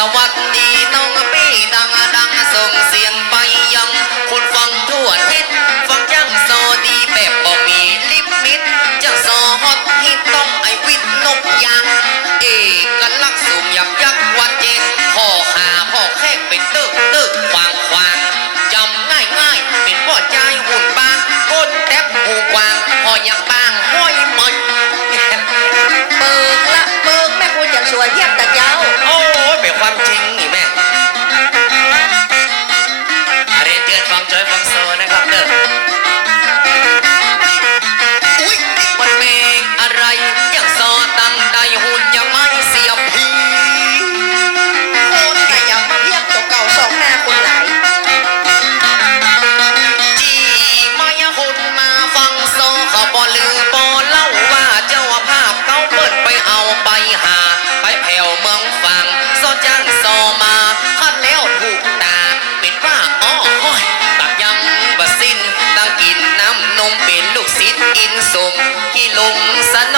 É uma พี่นฟังจอยฟังโซนะครับเด้อมันเพลงอะไร 东山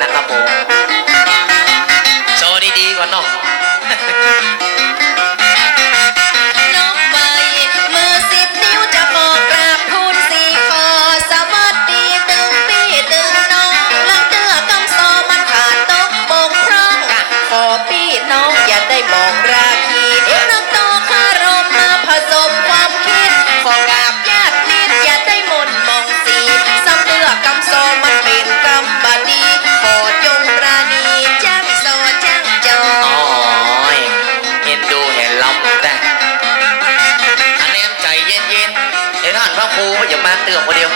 นะครับผมโชว์ดีๆก่อนเนาะ ครูอย่ามาเตือนคนเดียว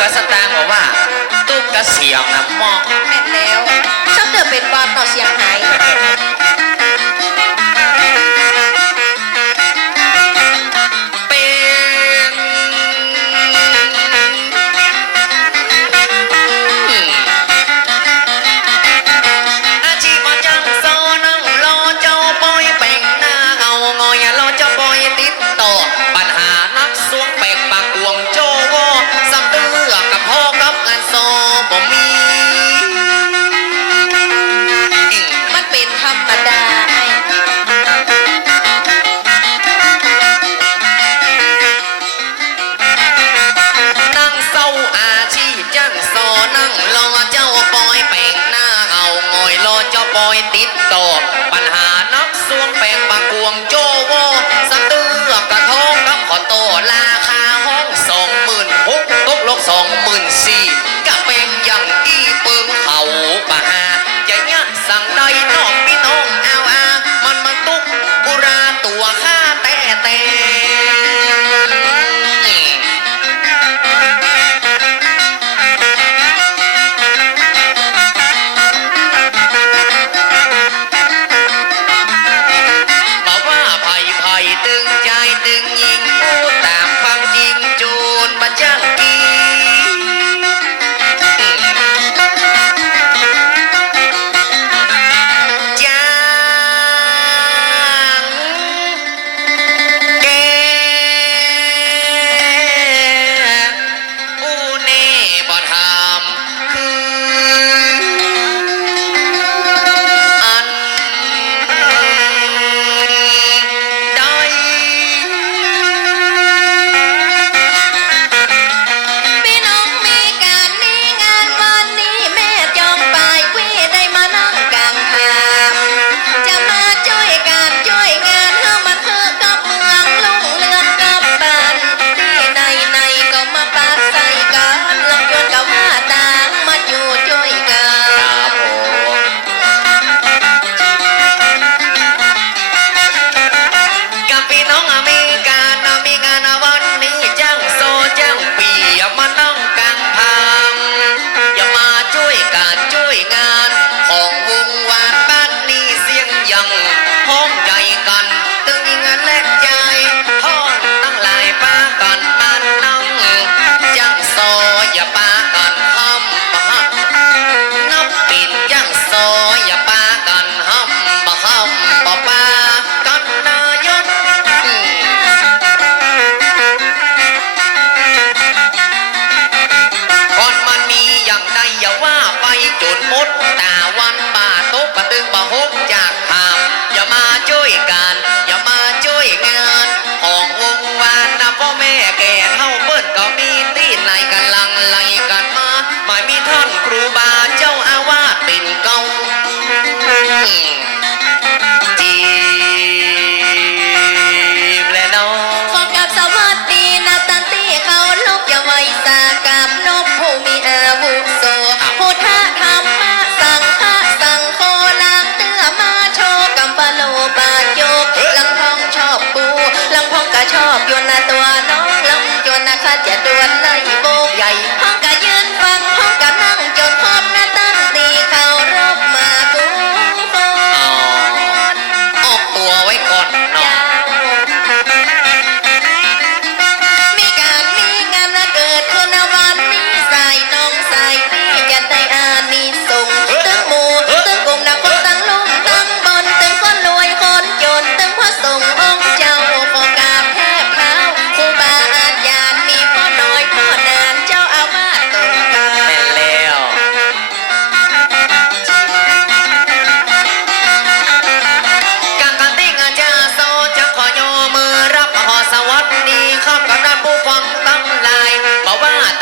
กระสตางบอกว่า ตุ้มกระเสียงนะมองแม่แล้วชักเดือเป็นบอลต่อเสียงหาย มอยติดตอปัญหานักสวงแปลงปากวงจ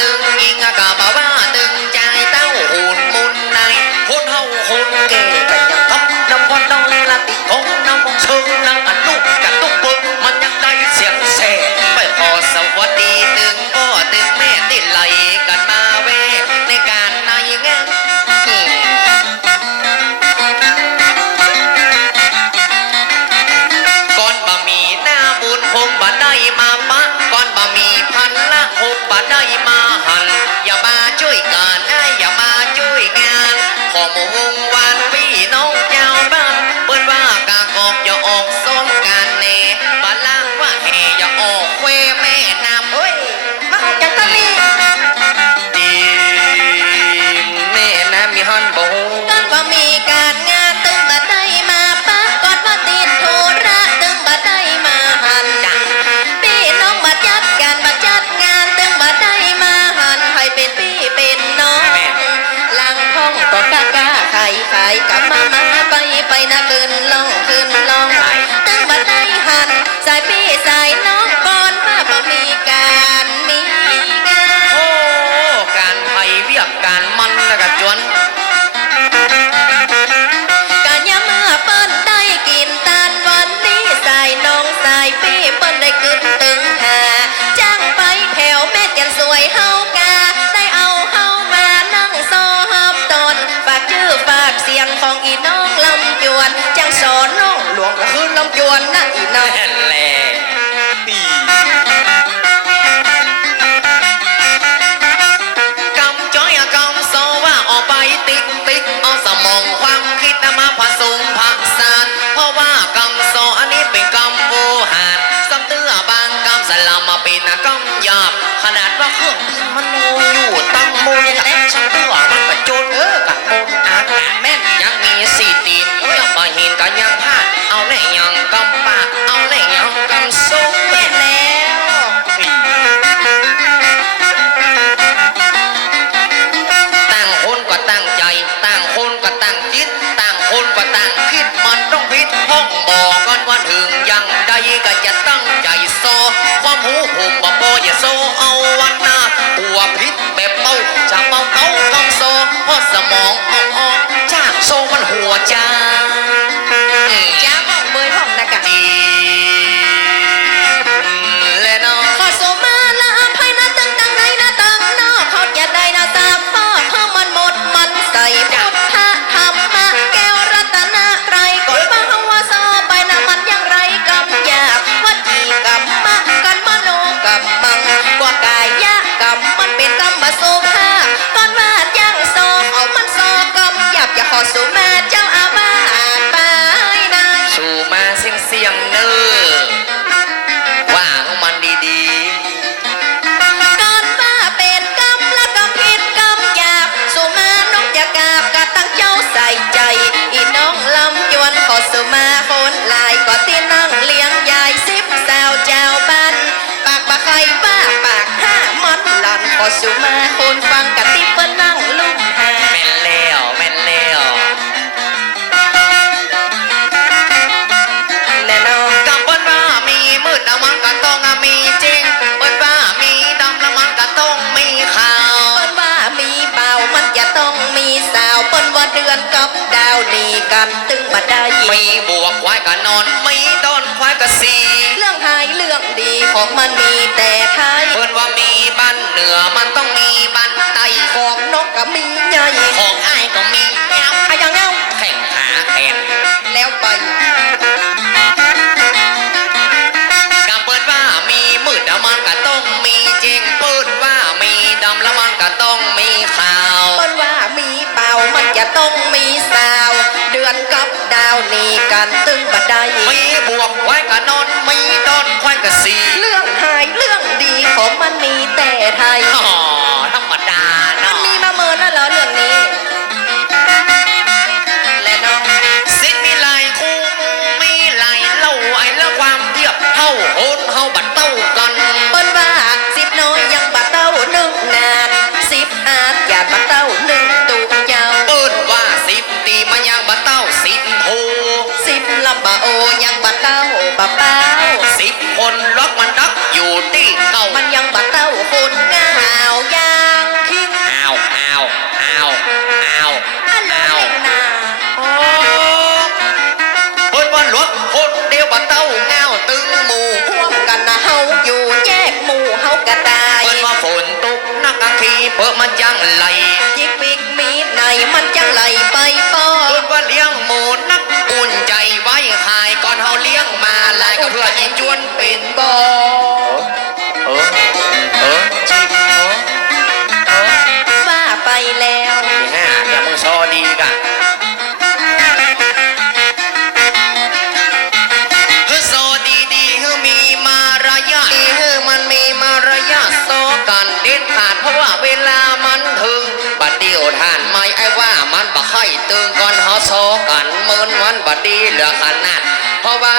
ตึงยิงกบ่วตึงใจเต้าหุ่นมุนในหุ่นเฮาหุ่นเก๋กันยังคบน้ำวันน้องละติของน้ำมองน Dari 办 วนนะอีน้องแน่แหละอีกำจ้อยกำโซว่าออกไปติ๊กติ๊กเอาสมองความคิดมาผสมผสานเพราะว่ากำโซอันนี้เป็นกำโวหารซ้ำเตื้อบางกำสลัมมาเป็นกำหยาบขนาดว่าเครื่องบินมันโมอยู่ตั้งโมยแต่ซ้ำเตื้อมันกระโจนเออกันโมนอากาศแม่น ตั้งใจต่างคนก็ตั้งจิตต่างคนก็ตั้งคิดมันต้องพิษห้องบอกกันว่าถึงยังใดก็จะตั้งใจโซความหูผมบ่พออย่าโซเอาวันหน้าหัวพิษแบบเป้าจะเป้าเต้ากำโซเพราะสมองอ่อนๆจากโซมันหัวจ้า อย่าขอสุมาเจ้าอาวาสไปนายสู่มาเสียงเสียงเนอว่าของมันดีๆก่อนว่าเป็นกรรมและก็ผิดกรรมหยาบสุมาน้องจะกราบกะตั้งเจ้าใส่ใจ อีน้องลำยวนขอสุมาคนลายก็ที่นั่งเลี้ยงยายสิบสาวเจ้าบ้านปากปากใครว่าปากห้ามันหลันขอสุมาคนฟังกะที่ เปิ้นว่าเดือนกับดาวดีกันตึงมาได้มีบวกควายก็นอนมีดอนควายก็สีเรื่องไทยเรื่องดีของมันมีแต่ไทยเปิ้นว่ามีบ้านเหนือมันต้องมีบ้านใต้ของนกก็มีใหญ่ของอ้ายก็มีแก้วอะอย่างเงี้ยแข่งขาแขนแล้วไป อนกับดาวนี่กันตึงบัดได้มีบวกควายก็นอนมีดอนควายก็สีเรื่องหายเรื่องดีของมันมีแต่ไทยอ๋อธรรมดามันเนาะมีมาเมินแล้วเหรอเรื่องนี้ และน้องสิมีหลายคู่มีหลายเล่าไอ้ละความเทียบเท่าโหนเฮาบัดเต้ากันเปิ้น งไหลยิกปิกมีในมันจังไหลไปปอเพิ่นว่าเลี้ยงหมูนักอุ่นใจไว้ขายก่อนเฮาเลี้ยงมาหลายก็เพื่อให้จวนเป็นบ เหลือขนาด เพราะว่า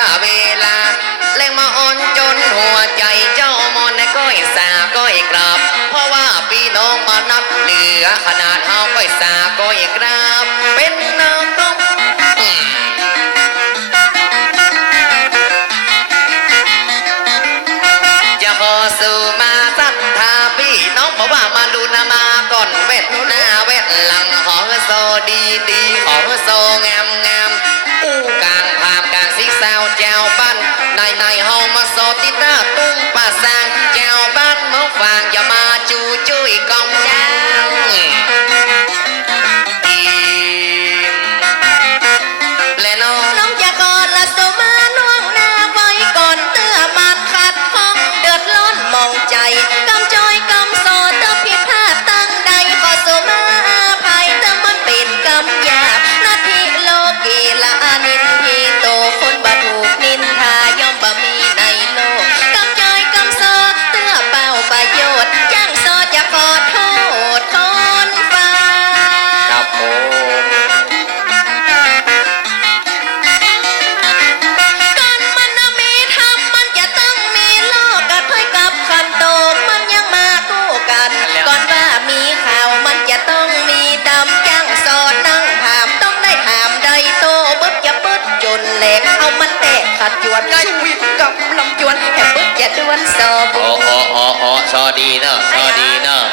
วนไรกับลำจวนแค่ปุ๊บอย่ด้วนสอบอ๋ออ๋ออ๋อสอดีเนาะสอดีเนาะ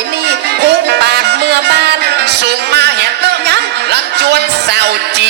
อยนี่พูดปากเมื่อบ้าน สูงมาเห็นเติมยังลังจวนสาวจี